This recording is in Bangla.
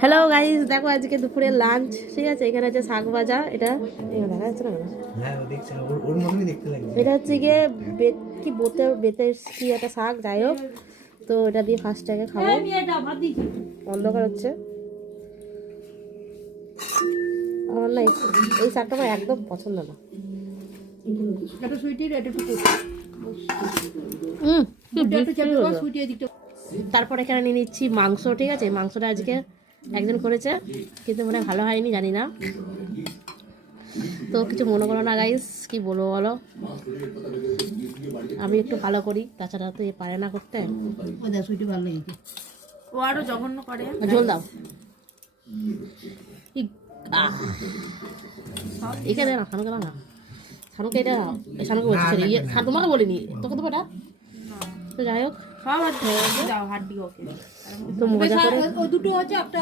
হ্যালো গাইস, দেখো আজকে দুপুরের লাঞ্চ। ঠিক আছে, এখানে আছে শাক ভাজা। এটা দেখা যাচ্ছে না? হ্যাঁ, ও দেখছে, ওর মতনই দেখতে লাগছে। এটা হচ্ছে গিয়ে কি বেতের কি একটা শাক, যাই হোক। তো এটা দিয়ে ফার্স্ট আগে খাবো। অন্ধকার হচ্ছে। আমার না এই শাকটা আমার একদম পছন্দ না। তারপর এখানে নিয়ে নিচ্ছি মাংস। ঠিক আছে, মাংসটা আজকে একজন করেছে, কিন্তু মনে হয় ভালো হয়নি, জানি না। তো কিছু মনে করো না গাইস, কি বলবো বলো, আমি একটু ভালো করি, তাছাড়া তো এ পারে না করতে। ভালো লেগেছে, ও আরো জঘন্য করে। ঝোল দাও এখানে না, শানুকে না, শানুকে এটা, শানুকে বলছি, তোমাকে বলিনি, তোকে তো এটা। তো যাই হোক, সব আছে, দাও হাড্ডি ওকে। তো মজা করে দুটো আছে একটা